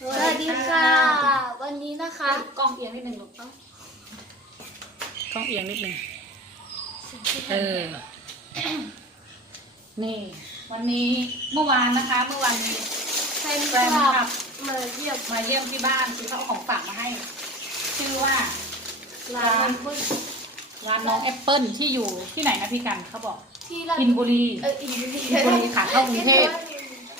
สวัสดีค่ะ วันนี้นะคะกล้องเอียงนิดนึงลูกกล้องเอียงนิดนึงเออ นี่ วันนี้เมื่อวานนะคะ เมื่อวานนี้แฟนแฟคนลัคลับบมาเยี่ยมมาเยี่ยมที่บ้านคือเขาเอาของฝากมาให้ ชื่อว่าร้านเปิ้ลร้านน้องแอปเปิลที่อยู่ที่ไหนนะพี่กันเขาบอกที่ร้านอินบุรีเอออินบุรีอินบุรีขาเข้ากรุงเทพ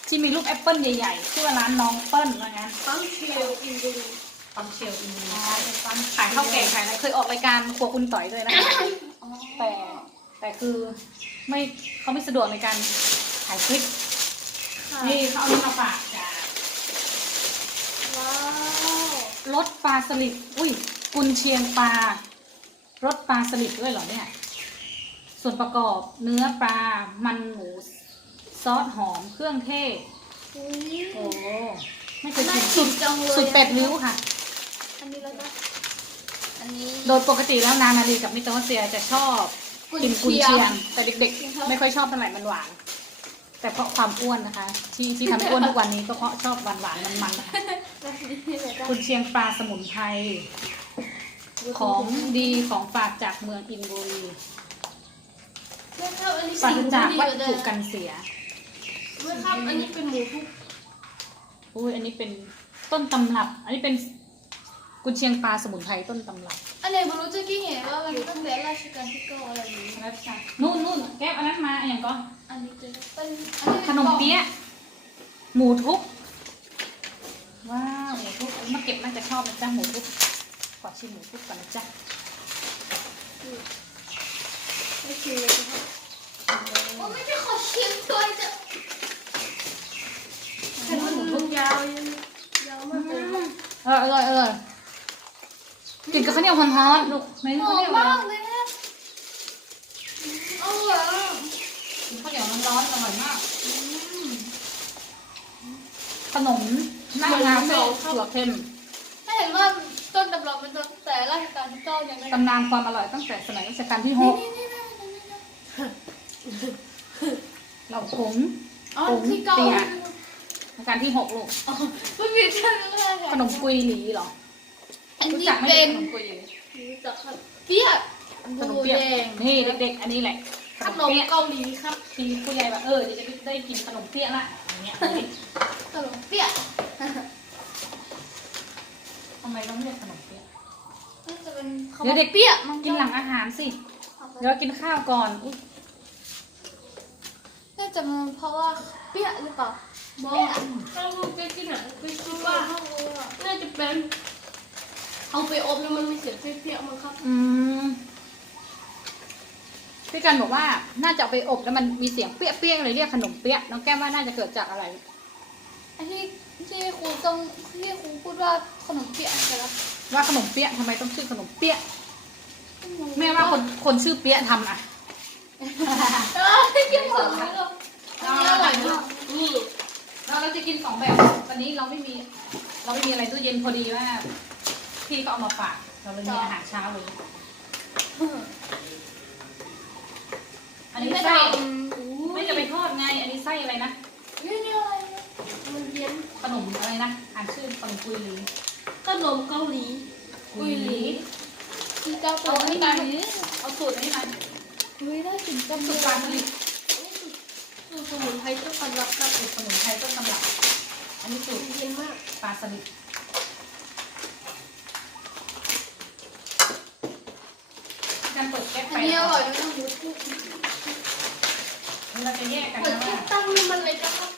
ที่มีลูกแอปเปิลใหญ่ๆชื่อว่าร้านน้องเปิ้ลว่างั้นฟังเชียวอินบุรีฟังเชียวอินบุรีขายข้าวแกงขายอะไรเคยออกรายการครัวคุณต่อยด้วยนะคะอ๋อแต่แต่คือไม่เขาไม่สะดวกในการถ่ายคลิปค่ะนี่เขาเอานี้มาฝากจ้ะว้าวรสปลาสลิดอุ้ยกุนเชียงปลารสปลาสลิดด้วยเหรอเนี่ย ส่วนประกอบเนื้อปลามันหมูซ อสหอมเครื่องเทศอุ๊ยโอ้ไม่เคยน่ากินกิสุนดจังเลยสุดเป็ดริ้วค่ะ อันนี้แล้วก็อันนี้โดยปกติแล้วนานาลีกับมิสเตอร์ฮอสเซียจะชอบกินกุนเชียง แต่เด็กๆ ไม่ค่อยชอบเท่าไหร่มันหวาน แต่เพราะความอ้วนนะคะ ที่ที่ทำให้อ้วนทุกวันนี้ก็เพราะชอบหวานหวานๆมันๆนะคะแบบนี้เลยจ้ะกุนเชียงปลาสมุนไพรของดีของฝากจากเมืองอินบุรีแม่ครับอันนี้ปราศจากวัตสีหมูถุดีกันเสีย แม่ครับ อันนี้เป็นหมูทุกอุ้ยอันนี้เป็นต้นตำรับ อันนี้เป็นกุนเชียงปลาสมุนไพรต้นตำรับอันไหนไม่รู้จะกี่เห็นว่ามันตั้งแต่ราชการที่เก้าอะไรอย่างนี้แล้วจ้ะนู่นนู่นแก้วอันนั้นมาอันอย่างก็อันนี้จะเป็นอันขนมเปี๊ยะหมูทุบว้าวหมูทุบอันนี้มาเก็บน่าจะชอบนะจ๊ะหมูทุบขอชิมหมูทุบก่อนนะจ๊ะไม่ชิมเลยครับโอ้ไม่ใช่ขอชิมด้วยจ้ะ เห็นว่าหมูทุบ ยาวยังยาวมากเลยเอออร่อยอร่อยกินกับข้าวเหนียวร้อนๆลูกไม่หข้าวอเหมนียวมาร้อกนเลยนะอร่อยอะข้าวเหนียวร้อนๆอร่อยมาก ขนมหน้างามเลยถั่วเค็มถ้าเห็นว่าต้นตำรับมันตั้งแต่ราชการที่เก้ายังไม่ตำนานความอร่อยตั้งแต่สมัยรัชกาลที่หกนี่นี่นี่นี่นี่เหล่าผงอ๋อที่เก้าเตี้ย รัชกาลที่หกลูกอ๋อไม่มีชื่อเลยขนมกุยหลีเหรออันรู้นี้จักไหมเป็นขนมกุยหลีรู้จักครับเปี๊ยะขนมเปี๊ยะแดงนี่เด็กๆ อันนี้แหละขนมเปี๊ยะเกาหลีครับทีผู้ใหญ่แบบเออเดี๋ยวจะได้กินขนมเปี๊ยะละอย่างเงี้ยขนมเปี๊ยะทำไมต้องเรียกขนมเปี๊ยะ น่าจะเป็นเดี๋ยวเด็กเปี๊ยะมั้งกินหลังอาหารสิ เดี๋ยวกินข้าวก่อนอุ๊ยน่าจะเป็นเพราะว่าเปี๊ยะหรือเปล่า บอกถ้าลูกไปที่ไหนไปคิดว่าน่าจะเป็นเอาไปอบแล้วมันมีเสียงเปรี้ยวๆมั้งครับ อืมพี่กันบอกว่าน่าจะเอาไปอบแล้วมันมีเสียงเปี้ยๆเลยเรียกขนมเปี๊ยะน้องแก้มว่าน่าจะเกิดจากอะไร อันที่ที่ครูต้องที่ครูพูดว่าขนมเปี๊ยะใช่ไหมว่าขนมเปี๊ยะทำไมต้องชื่อขนมเปี๊ยะแม่ว่าคนคนชื่อเปี๊ยะทำอะเออที่เกี่ยวกับมันก็อันนี้อร่อยมากนี่ เราเราจะกินสองแบบ วันนี้เราไม่มี เราไม่มีอะไรตู้เย็นพอดีว่าพี่ก็เอามาฝาก เราเลยมีอาหารเช้าเลยอันนี้ไม่ไส้ทำไม่จะไปทอดไง อันนี้ไส้อะไรนะนี่นี่อะไรนะมันเย็นขนมอะไรนะอ่านชื่อขนมกุยหลีขนมเกาหลีกุยหลีที่เก้าตัวเอาอันนี้ไหนมาเอาสูตรอันนี้มาเฮ้ยได้กลิ่นต้มสูตรปลาสลิด สูตรสมุนไพรต้นตำรับครับสูตรสมุนไพรต้นตำรับ อันนี้สูตรเย็นมากปลาสลิดการเปิดแก๊สอัไฟนนี้อร่อยด้วยนะหมูทุบเราจะแยกกันเปิดนะแค่ว่ตั้งนี่มันเลยนะครับ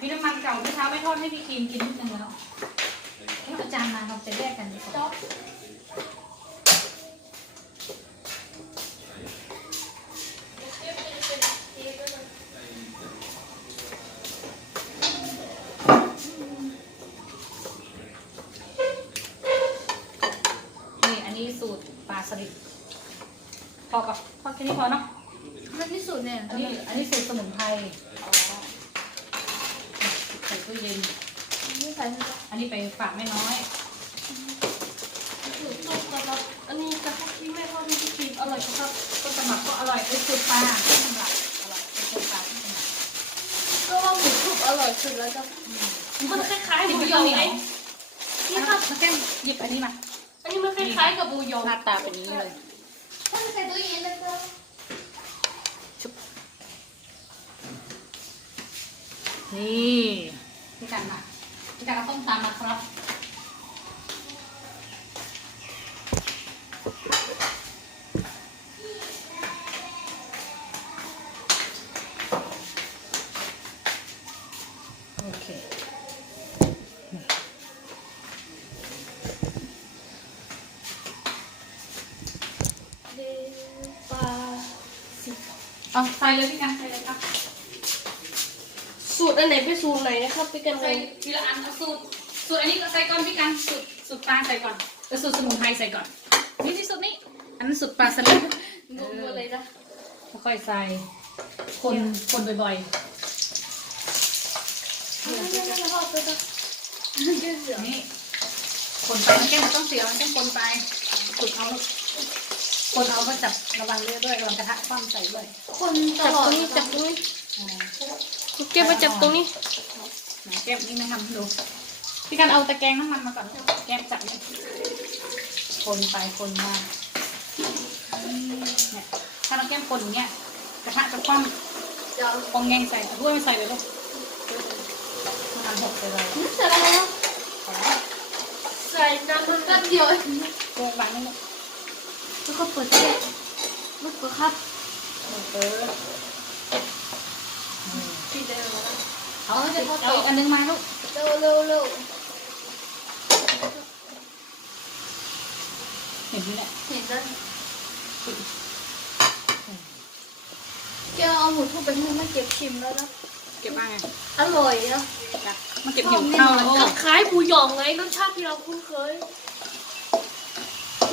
มีน้ำมันเก่าเมื่อเช้าไม่ทอดให้พี่ครีมกินนิดนึงแล้วให้อาจารย์มาเราจะแยกกันดีกว่า จ๊อบ นี่อันนี้สูตรปลาสลิดพอกับพอแค่นี้พอเนาะ มันที่สุดเนี่ย อันนี้อันนี้สูตรสมุนไพรใส่ตู้เย็น นี่ใส่ไป อั นนี้ไปฝากแม่น้อยสูตรต้นตำรับ อันนี้กระทะที่แม่ทอดที่กินอร่อยครับต้นตำรับก็อร่อยเป็นสูตรปลาต้นตำรับอร่อยเป็นสูตรปลาต้นตำรับก็ว่าหมูทุบอร่อยสุดแล้วจ้ะมันคล้ายๆหกินมูกับหยข้าอวงเหนีไหมยวนี่ครับมาแก้มหยิบอันนี้มา อันนี้มันคล้ายๆกับบูยองหน้าตาเป็นอย่างนี้เลยถ้าจะใส่ตู้เย็นเลยก็ชุบนี่พี่กันมาพี่ กันเอาต้มตามมาครับโอเคเดปาสิเอาใส่เลยพี่กันใส่เลยครับ สูตรอัน ไหนเป็นสูตรไหนนะครับพี่กันใส่ทีละอันเอาสูตรสูตรอันนี้ก็ใส่ก่อนพี่กันสูตรสูตรปลาใส่ก่อนเออสูตรสมุนไพรใส่ก่อนนี่ที่สุดนี้ อันนั้นสูตรปลาสลิดงงหมดเลยนะค่อยๆใส่คนคนบ่อยไม่ไม่ไม่ไม่พ่อตัวตัวเยอะเสือๆนี่คนไปมันแก้มมันต้องเสียมันแก้มคนไปฝึกเอาลูกคนเอาก็จับระวังเลือดด้วยระวังกระทะคว่ำใส่ด้วยคนตจับลอตดรงนี้จับตรงนี้อ๋อ คุณเก็บมาจับตรงนี้ไหนแก้มนี่ไม่ทำดูพี่กันเอาตะแกรงน้ำมันมาก่อน แก้มจับเนี่ยคนไปคนมาเนี่ยถ้าเราแก้มคนอย่างเงี้ยกระทะจะคว่ำเดี๋ยวปองแงงใส่ถ้วยไม่ใส่เลยลูกน้ำมันหกไปเลยนี่เสร็จแล้วขอแล้วใส่น้ำมันแป๊บเดียวเองโกงหลังนี่ลูกแล้วก็เปิดแก๊สลูกก็ครับเออ ที่เดิมนะ เอาเอาอีกอันนึงมาลูกเร็วเร็วเร็วเห็นไหมเนี่ยเห็นนะแกเอาหมูทุบไปให้แม่เก็บชิมแล้วนะเก็บมาไงอร่อยนะจ้ะมาเก็บหิวข้าวแล้วคล้ายๆบูยองไงรสชาติที่เราคุ้นเคย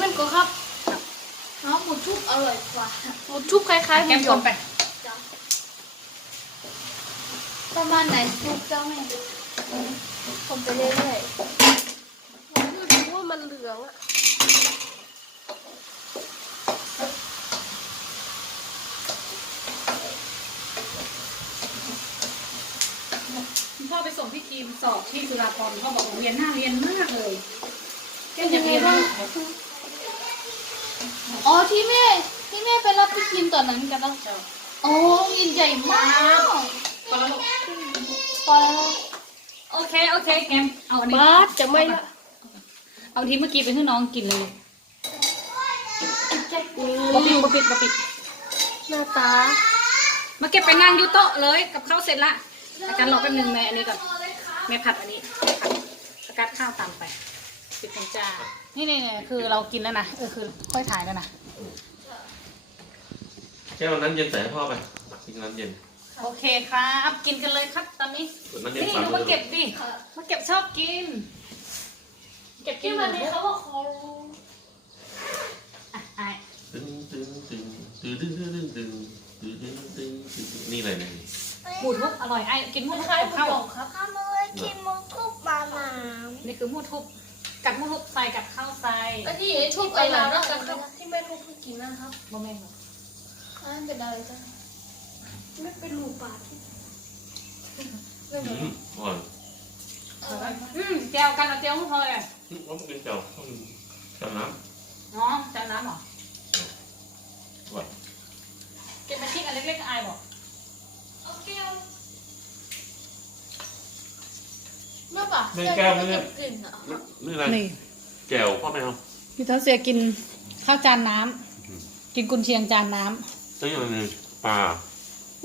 มันก็ครับน้องหมูทุบอร่อยกว่าหมูชุบคล้ายๆแก้บูมยคองนไป จ้ะ ประมาณไหนทุบเจ้าแม่ผมไปเรื่อยรู้ว่ามันเหลืองอะคุณพ่อไปส่งพี่ทีมสอบที่จุฬาภรณ์พ่อบอกโรงเรียนน่าเรียนมากเลยแก้ๆมอยากเรียนมากอ๋อที่แม่ที่แม่ไปรับพี่คิมตอนนั้นกันแล้วโอ้ยินใหญ่มากพ อแล้วลูกพอแล้วโอเคโอเคแกมเอาอันนี้บาสจะไม่ละเอาที่เมื่อกี้ไปให้น้องกินเลยแจ็คกูบะปิดบะปิดบะปิดหน้าตา มาเก็บไปนั่งอยูโต๊ะเลยกับข้าวเสร็จละอาการรอแป๊บนึงแม่อันนี้ก่อนแม่ผัดอันนี้ผัดสกัดข้าวตามไปปิดเป็นจานนี่นี่นี่คือเรากินแล้วนะเออคือค่อยถ่ายแล้วนะแก้วน้ำเย็นใส่ให้พ่อไปกินน้ำเย็น โอเคครับกินกันเลยครับตอนนี้ส่วนน้ำเย็นนี่ฝากดูไว้มาด้วยเก็บดิมาเก็บชอบกิน เก็บกิที่นมันเลนี้ยเขาว่าคออะไอ้ตึงตึงตึงตึงตึงตึงตึงตึงตึงตึงตึงตึงนี่อะไรเนี่ยหมูทุบอร่อยไอ้กินหมูคทุบล้ายกับๆบูข้าวยองครับ ขโมยกินมุกทุบปลาหนามนี่คือหมูทุบกัดหมูทุบใส่กับข้าวใส่อันที่ทุบไปแล้วนะครับที่แม่ทุบเพิ่งกินนะครับบะแม่งหรออันนั้นเป็นอะไรจ้ะ ไม่เป็นหมูป่าที่อืมอร่อยอืมเจียวกันเอาเจียวไม่พอเลยอืมว่ามันเป็นเจ้าต้องเจ้าน้น้องจานน้ำเหรอำอร่อยเก็บมาชิ้นอันเล็กๆก็อายบอกเอาแก้วแม่ป่ะไม่แก้วไม่เก็เนี่ยบกลิ่นอะนี่อะไรแก้วพ่อไม่เอาพี่ท้าเสียกินข้าวจานน้ำกินกุนเชียงจานน้ำแล้วอย่างหนึงปลา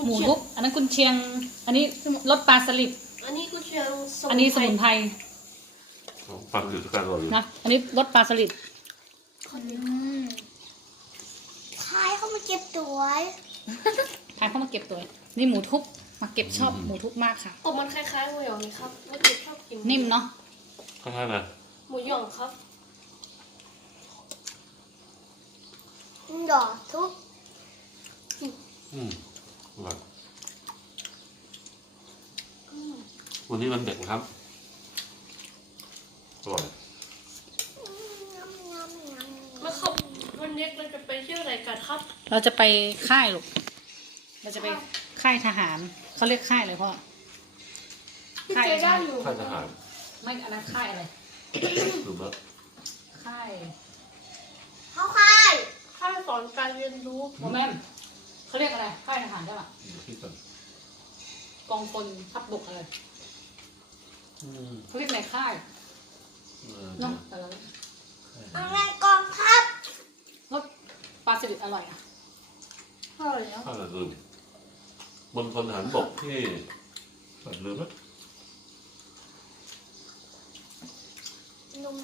หมูทุบอันนั้นกุนเชียง อันนี้รสปลาสลิดอันนี้กูเชียงอันนี้สมุนไพรปลาคือสกัดอร่อยอยู่นะอันนี้รสปลาสลิดอืมใครเข้ามาเก็บตัวทายเข้ามาเก็บตัวนี่หมูทุบมาเก็บชอบหมูทุบมากค่ะผมมันคล้ายๆหมูหยองนี่ครับว่าเด็กชอบกินนิ่มเนาะข้าวท่าอะไรหมูหยองครับดอกทุบอืม อร่อยวันนี้วันเด็กนะครับอร่อยงำงำงำแล้วครับวันนี้เราจะไปเที่ยวไหนกันครับ เราจะไปค่ายลูก เราจะไปค่ายทหาร เขาเรียกค่ายเลยพ่อ พี่ค่ายเจอะไรได้อยู่ข้าวทหารไม่อันนั้นค่ายอะไรถูกไหมค่ายเขาใคร ค่ายสอนการเรียนรู้โมแมน เขาเรียกอะไรค่ายทหารได้ปะเดี๋ยวคิดก่อนกองพลทัพบกอะไรอืมเขาเรียกในค่ายเออเนาะแต่ละเอาไงกองทัพรสปลาสลิดอร่อยอะอร่อยแล้วข้าวลืมบนพลทหารบกที่ลืมไหมนุ่ม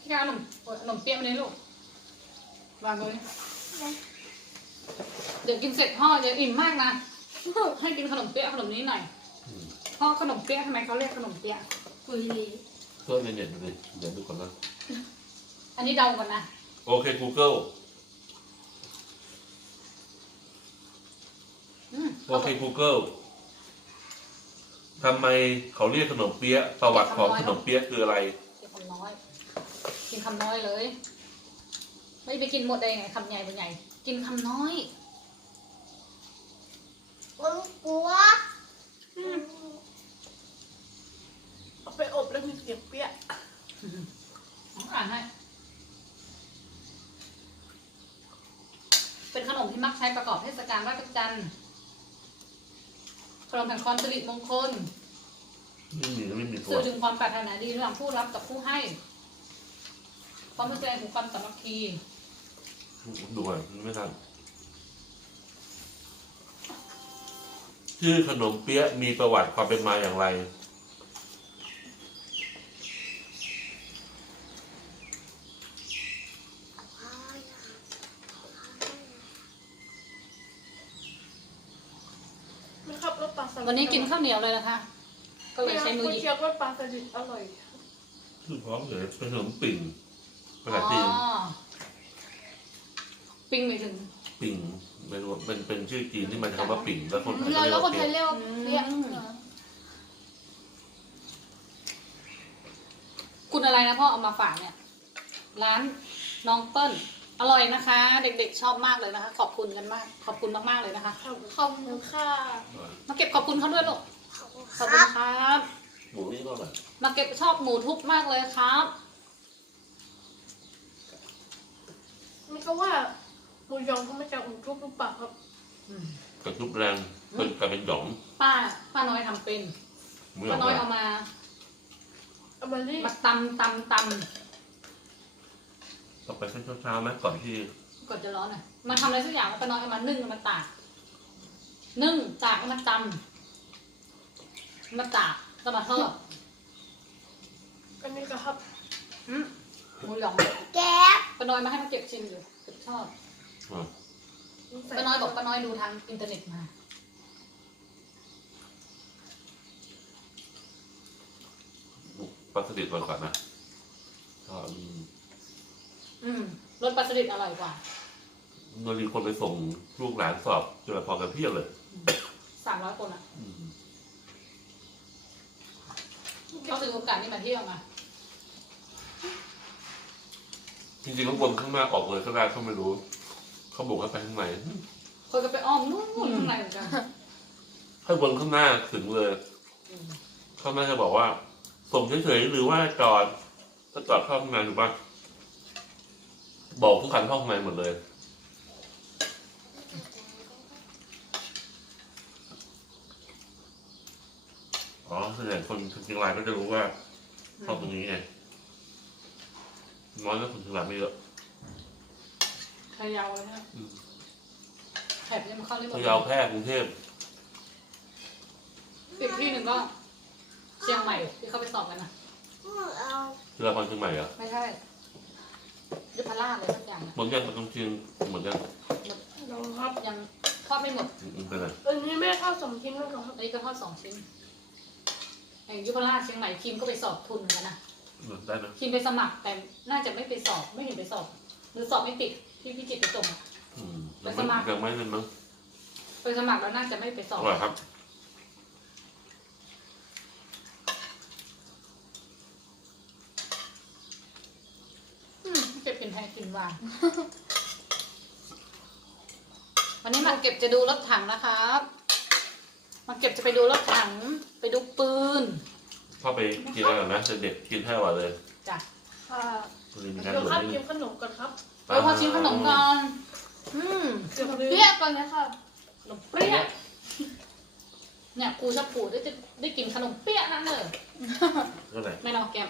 พี่กาขนม ขนมเปี๊ยะมาเลยลูก วางตรงนี้ เดี๋ยวกินเสร็จพ่อจะอิ่มมากนะ ให้กินขนมเปี๊ยะขนมนี้หน่อยอืมพ่อขนมเปี๊ยะทำไมเขาเรียกขนมเปี๊ยะคุยดีเพิ่มในเน็ตดูดิเดี๋ยวดูก่อนนะ อันนี้เดาก่อนนะ โอเค Google อืมโอเค Google ทำไมเขาเรียกขนมเปี๊ยะประวัติของขนมเปี๊ยะคืออะไรกินคำน้อย กินคำน้อยเลย ไม่ไปกินหมดได้ไงคำใหญ่เป็นใหญ่ กินคำน้อยมึงกลัวเอาไปอบแล้วมีเสียงเปี้ยะผมอ่านให้ เป็นขนมที่มักใช้ประกอบเทศกาลไหว้พระจันทร์ขนมแห่งความสิริมงคล ไม่มีไม่มีตัว สื่อถึงความปรารถนาดีระหว่างผู้รับกับผู้ให้ ความเป็นแสดงถึงความสามัคคีดูอะไม่ทันชื่อขนมเปี๊ยะมีประวัติความเป็นมาอย่างไรไม่ชอบรสปลาสลิดวันนี้กินข้าวเหนียวเลยนะคะ ก็เลยใช้มือหยิบ เชียวรสปลาสลิดอร่อยคือพร้อมเลยเป็นขนมปิ่ง ภาษาอ๋จีนอปิ้งไปถึงปิ่งเป็นเป็นเป็นชื่อจีนที่มาจากคำว่าปิ่งแล้วคนไทยแล้วก็แล้วคนไทยเรียกว่าเรียกว่าเปี๊ยะอืมคุณอะไรนะพ่อเอามาฝากเนี่ย ร้านน้องเปิ้ลอร่อยนะคะ เด็กๆชอบมากเลยนะคะ ขอบคุณกันมาก ขอบคุณมากๆเลยนะคะขอบคุณค่ะมาเก็บขอบคุณเขาด้วยลูกขอบคุณขอบคคุณรับครับ หมูนี่ก็แบบมาเก็บชอบหมูทุบมากเลยครับ นี่ก็ว่าหมูยองเขามาจากหมูทุบหรือเปล่าครับกระทุบแรงเป็นกลายเป็นหยองป้าป้าน้อยทำเป็นหมูหยป้าองน้อยอะเอามาเอามารีดมาตำตำตต้องไปเช้าๆนะก่อนที่ำก่อนจะร้อนหน่อยมาทำอะไรสักอย่างป้าน้อยเอามานึ่งเอามาตากนึ่งตากเอามาตำมาตากแล้วมาทอดอันนี้ก็ครับอืม หมูหยองแก๊บป้าน้อยมาให้มาเก็บชิมอยู่เก็บชอบอ่าป้าน้อยบอกป้าน้อยดูทางอินเทอร์เน็ตมาปลาสลิดก่อนก่อนนะก็อืมอืมรสปลาสลิดอร่อยกว่าเมื่อมีคนไปส่งลูกหลานสอบจุฬาภรณ์กันเพียบเลย สามร้อยคนอะอืม เขาถือโอกาสนี้มาเที่ยวมา จริงๆข้างบนข้างหน้าออกเลยข้างหน้าเขาไม่รู้ เขาบอกว่าไปข้างในคนก็ไปอ้อมนู่นข้างในเหมือนกันข้างบนข้างหน้าถึงเลยอืมข้างหน้าจะบอกว่า ส่งเฉยๆหรือว่าจอดถ้าจอดเข้าข้างในถูกปะบอกทุกคันเข้าข้างในหมดเลยอ๋อส่วนใหญ่คนเชียงรายก็จะรู้ว่าเข้าตรงนี้ไง น้อยแล้วคนเชียงรายไม่เยอะพะเยาเลยนะอืมแถบนี้มันเข้าได้หมดพะเยาแพร่กรุงเทพอีกที่หนึ่งก็เชียงใหม่ที่เขาไปสอบกันนะมึงเอาจุฬาภรณ์เชียงใหม่เหรอไม่ใช่ยุพราชเลยสักอย่างนะหมดยังมันต้องเชียงหมดยังลองครับยังทอดไม่หมดอืมเป็นไรอันนี้แม่ทอดสองชิ้นแล้วครับอันนี้ก็ทอดสองชิ้นไอ้ยุพราชเชียงใหม่คิมก็ไปสอบทุนเหมือนกั นนะได้นะคิมไปสมัครแต่น่าจะไม่ไปสอบไม่เห็นไปสอบ หรือสอบไม่ติดที่พิจิตรไปส่งอะ อืมไปยังสไม่มัครยังไม่นั่นมั้งไปสมัครแล้วน่าจะไม่ไปสออบร่อยครับ อืมเก็บกินแพงกินวางวันนี้มาเก็บจะดูรถถังนะครับมาเก็บจะไปดูรถถัง ไปดูปืน เข้าไปกินอะไรก่อนนะเด็กๆกินให้หวานเลยจ้ะค่ะมีการเดี๋ยวด่วนครับนิดนึกินงขนมก่อนครับเออพอชิมขนมก่อนอืมเกือบลืมเรียกก่อนเลยค่ะขนมเปรี้ยเนี่ยครูชอบปูได้จะได้กินขนมเปี้ยนั่นเลยก็ไหนไม่นเอาแก้ม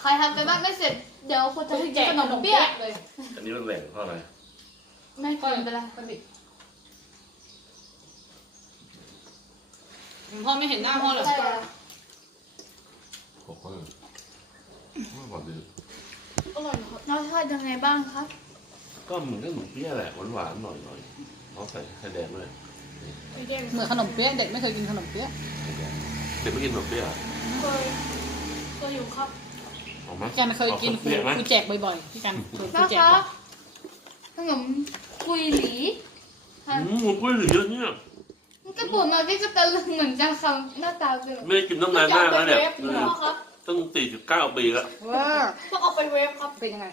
ใครทำกันบ้านไม่เสร็จ เดี๋ยวคุณจะให้แจกินกขขนนมมเปี๊เปี้ยยกเลยอันนี้มันแหล่งเพราะอะไรไม่กินไปละกระดิกพ่อไม่เห็นหน้าพ่อเหรอใช่แล้วบอ กว่าว่าหวานดีอร่อยนะครับรสชาติยังไงบ้างครับ ก็เหมือนกับหมูเปี้ยแหละหวานๆหน่อยๆเขาใส่ไข่แดงด้วยไอแดงเหมือนขนมเปี๊ยะเด็กไม่เคยกินขนมเปี๊ยะไข่แดงเด็กไม่กินหมูเปี้ยเหรอเคยเคยอยู่ครับออกไหมพี่กันเคยกินออครูเปี้ยไหมครูแจกบ่อยๆพี่กันเคยครูนะแจกคะบ่อยขนมกุยหลีอืมหมูกุ้ยหรือเยอะเนี่ยมัน ก็ปวดมาที่จะตะลึงเหมือนจังคำหน้าตาเลยไม่ได้กินตั้งนานมากแล้วเนี่ยเวฟเออพ่อครับตั้งสี่สิบเก้าปีแล้วว้าต้องเอาไปเวฟครับเป็นยังไง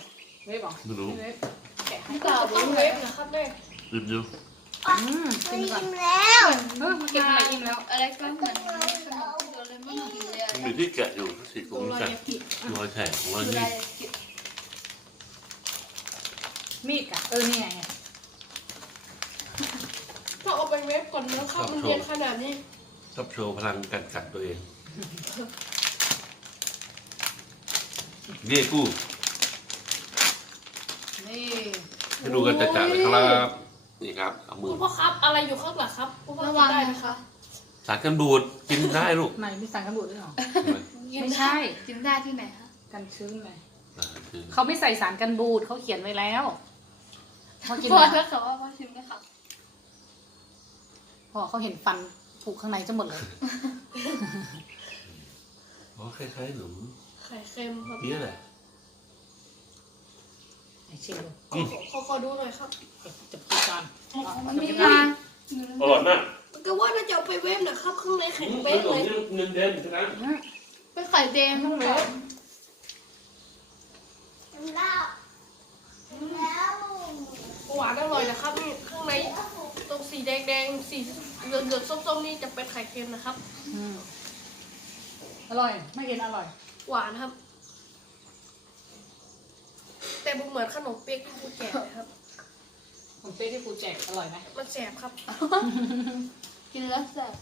ไม่บอกไม่รู้เวฟแกะให้หน้าตาต้องเลเวยฟนะครับแม่รีบดูอืมไม่กินก่อนยิ้มแล้วเออมาเก็บทำไมอิ่มแล้วอะไรก็เหมือนขนมโดเรมอนกินเลยอะมันอยู่ที่แกะอยู่สี่ตักุ้วงรอยแกะยากิรอยแฉกของเราคือนี่อะไรกินมีดอะเออนี่ไงต้อง เอาไปเวฟก่อนนะครับมันเย็นขนาดนี้ชอบโชว์พลังการกัดตัวเองนี่กู้นี่ให้ดูกันจัดๆเลยครับนี่ครับเอามืคุอณพ่อครับ อะไรอยู่ข้างหลังครับคุณพ่อระกิวันงได้นะนะคะคะ สารกันบูดกินได้ลูกไหนมีสารกันบูดด้วยเหรอกินไม่ใช่กินได้ที่ไหนคะกันชื้นเลยอ่าคือเขาไม่ใส่สารกันบูดเขาเขียนไว้แล้วพอกินพอนะแล้วค่ะว่าพ่อชิมนะคะพ อเขาเห็นฟันผูกข้างในจะหมดเลย อ๋อคล้ายๆหนมไข่เค็มครับเปี้ยแหละไหนชิมดูขอขอขอดูหน่อยครับ จะพูดกันมันมีมามาอร่อยมากก็ว่าน่าจะเอาไปเวฟนะครับข้างในแข็งขเป๊ะนเลมยนี่เงินเด่นใช่ไหมเป็นไข่แดงทั้งหมดยิ้มแล้วยิ้มแล้วหวานอร่อยนะครับนี่ข้างใน ตรงสีแดงแดงๆสีเหลืองเหลืองๆส้มๆนี่จะเป็นไข่เค็มนะครับ อืมอร่อย ไม่เย็นอร่อย หวานครับ แต่มันเหมือนขนมเปี๊ยกที่ครูแจกเลยครับ ของเป๊ะที่ครูแจกอร่อยไหมมันแสบครับ กินแล้วแซ่บ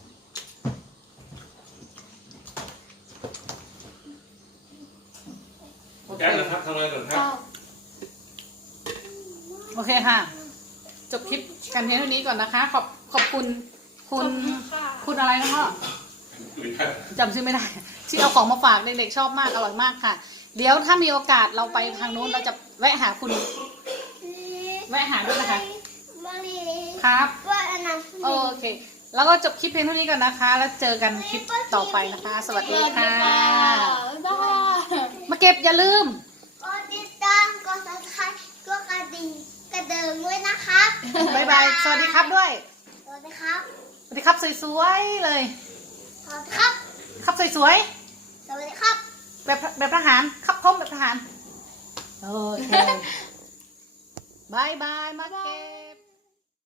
โอเคแก๊สนะครับทำอะไรก่อนครับเจ้าโอเคค่ะ จบคลิปกันเพียงเท่านี้ก่อนนะคะ ขอบขอบคุณคุณขอบคุณค่ะคุณอะไรนะพ่อจำชื่อไม่ได้ ที่เอาของมาฝากเด็กๆชอบมากอร่อยมากค่ะ เดี๋ยวถ้ามีโอกาสเราไปทางนู้นเราจะแวะหาคุณ แวะหาด้วยนะคะมาลีครับว่าอันนั้นโอเค แล้วก็จบคลิปเพียงเท่านี้ก่อนนะคะ แล้วเจอกันคลิปต่อไปนะคะ สวัสดีค่ะบ๊ายบายมาเก็บอย่าลืมกดติดตามกดซับสไครต์กดกระดิ่ง กระเดิมด้วยนะครับบ๊ายบาย สวัสดีครับด้วย สวัสดีครับสวัสดีครับสวยๆเลย สวัสดีครับ ครับสวยสวัสดีครับ ๆแบบแบบทหารครับพมแบบทหาร โอเค บายบายมาเก็บ